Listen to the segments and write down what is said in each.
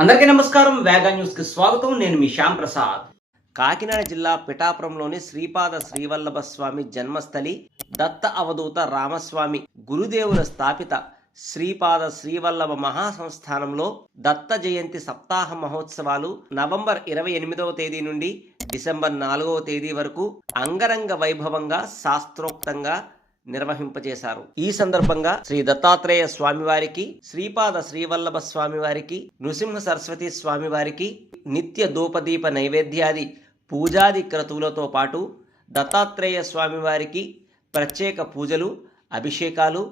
అందరికీ నమస్కారం. వేగా న్యూస్ కి స్వాగతం. నేను మీ శ్యామ్ ప్రసాద్. కాకినాడ జిల్లా పిఠాపురంలోని శ్రీపాద శ్రీవల్లభ స్వామి జన్మస్థలి దత్త అవధూత రామస్వామి గురుదేవుల స్థాపిత శ్రీపాద శ్రీవల్లభ మహాసంస్థానంలో దత్త జయంతి సప్తాహ మహోత్సవాలు నవంబర్ 28వ తేదీ నుండి డిసెంబర్ 4వ తేదీ వరకు అంగరంగ వైభవంగా శాస్త్రోక్తంగా నిర్వహింపజేశారు. ఈ సందర్భంగా శ్రీ దత్తాత్రేయ స్వామివారికి, శ్రీపాద శ్రీవల్లభ స్వామివారికి, నృసింహ సరస్వతి స్వామివారికి నిత్య ధూపదీప నైవేద్యాది పూజాది క్రతువులతో పాటు దత్తాత్రేయ స్వామివారికి ప్రత్యేక పూజలు, అభిషేకాలు,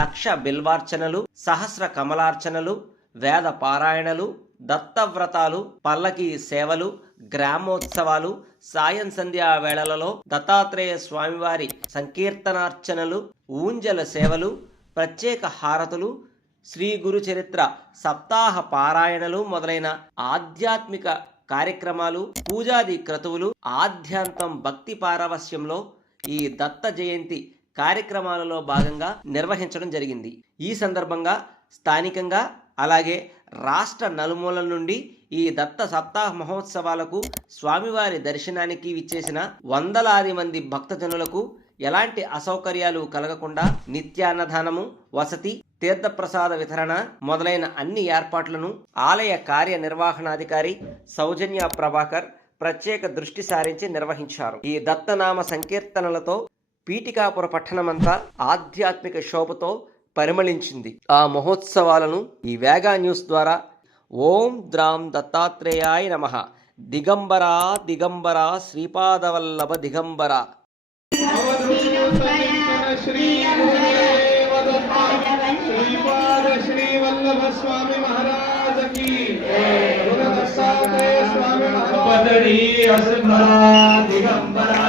లక్ష బిల్వార్చనలు, సహస్ర కమలార్చనలు, వేద పారాయణలు, దత్తవ్రతాలు, పల్లకి సేవలు, గ్రామోత్సవాలు, సాయం సంధ్యా వేళలలో దత్తాత్రేయ స్వామివారి సంకీర్తనార్చనలు, ఊంజల సేవలు, ప్రత్యేక హారతులు, శ్రీ గురు చరిత్ర సప్తాహ పారాయణలు మొదలైన ఆధ్యాత్మిక కార్యక్రమాలు, పూజాది క్రతువులు ఆద్యాంతం భక్తి పారవస్యంలో ఈ దత్త జయంతి కార్యక్రమాలలో భాగంగా నిర్వహించడం జరిగింది. ఈ సందర్భంగా స్థానికంగా అలాగే రాష్ట్ర నలుమూలల నుండి ఈ దత్త సప్తాహ మహోత్సవాలకు స్వామివారి దర్శనానికి విచ్చేసిన వందలాది మంది భక్తజనులకు ఎలాంటి అసౌకర్యాలు కలగకుండా నిత్యాన్నదానము, వసతి, తీర్థప్రసాద వితరణ మొదలైన అన్ని ఏర్పాట్లను ఆలయ కార్యనిర్వహణాధికారి సౌజన్య ప్రభాకర్ ప్రత్యేక దృష్టి సారించి నిర్వహించారు. ఈ దత్తనామ సంకీర్తనలతో పీఠికాపుర పట్టణమంతా ఆధ్యాత్మిక శోభతో పరిమళించింది. ఆ మహోత్సవాలను ఈ వేగా న్యూస్ ద్వారా ఓం ద్రాం దత్తాత్రేయాయ నమః, దిగంబరా దిగంబరా శ్రీపాదవల్లభ దిగంబరా. శ్రీవల్లభ స్వామి మహారాజ్ కి దత్తాత్రేయ స్వామి దిగంబరా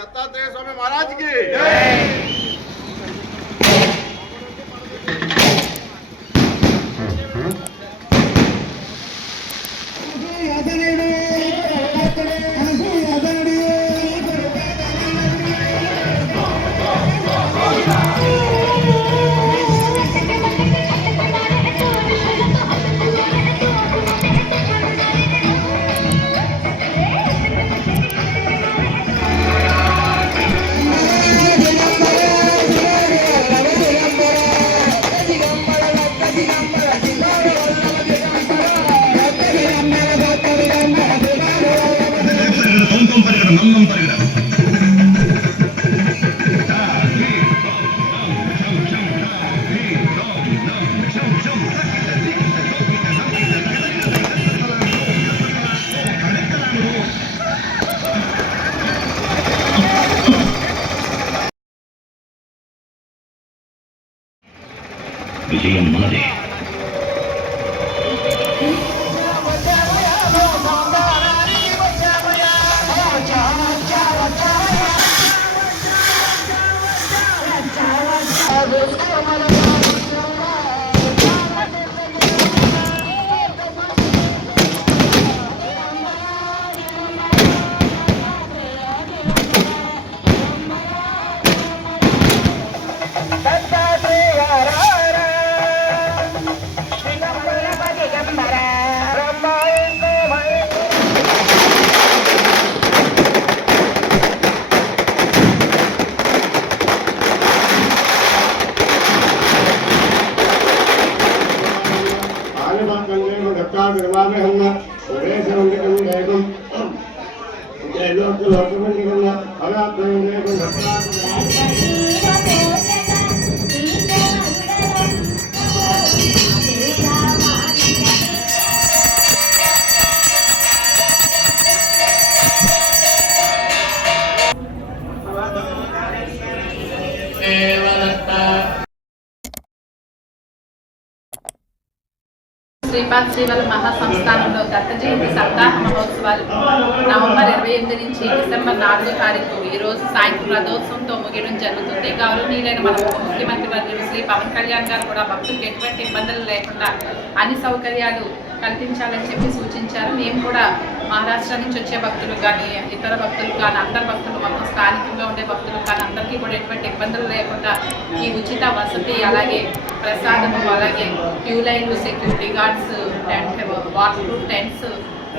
दत्तात्रेय स्वामी महाराज की విజయం మనదే. శ్రీ శ్రీపాద శ్రీవల్ల మహాసంస్థానంలో దత్త జయంతి సప్తాహ మహోత్సవాలు నవంబర్ 28 నుంచి డిసెంబర్ 4వ తారీఖు ఈరోజు సాయంత్రం రథోత్సవంతో ముగియడం జరుగుతుంది. గౌరవనీయులైన మన ముఖ్యమంత్రి వర్యులు శ్రీ పవన్ కళ్యాణ్ గారు కూడా భక్తులకు ఎటువంటి ఇబ్బందులు లేకుండా అన్ని సౌకర్యాలు కల్పించాలని చెప్పి సూచించారు. మేము కూడా మహారాష్ట్ర నుంచి వచ్చే భక్తులు కానీ ఇతర భక్తులు కానీ అందరు భక్తులు మొత్తం స్థానికంగా ఉండే భక్తులు కానీ అందరికీ కూడా ఎటువంటి ఇబ్బందులు లేకుండా ఈ ఉచిత వసతి అలాగే ప్రసాదము అలాగే క్యూ లైన్లు security guards tent water proof tents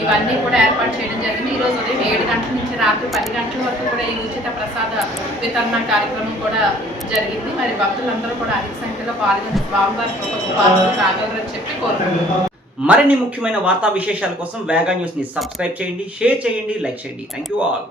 ఇవన్నీ కూడా ఏర్పాటు చేయడం జరిగింది. ఈరోజు ఉదయం 7 గంటల నుంచి రాత్రి 10 గంటల వరకు కూడా ఈ ఉచిత ప్రసాద వితరణ కార్యక్రమం కూడా జరిగింది. మరి భక్తులందరూ కూడా అధిక సంఖ్యలో పాల్గొని స్వామివారి పాల్గొని కాగలరని చెప్పి కోరుకుంటున్నాం. మరిన్ని ముఖ్యమైన వార్తా విశేషాల కోసం వేగా న్యూస్ ని సబ్స్క్రైబ్ చేయండి, షేర్ చేయండి, లైక్ చేయండి. Thank you all.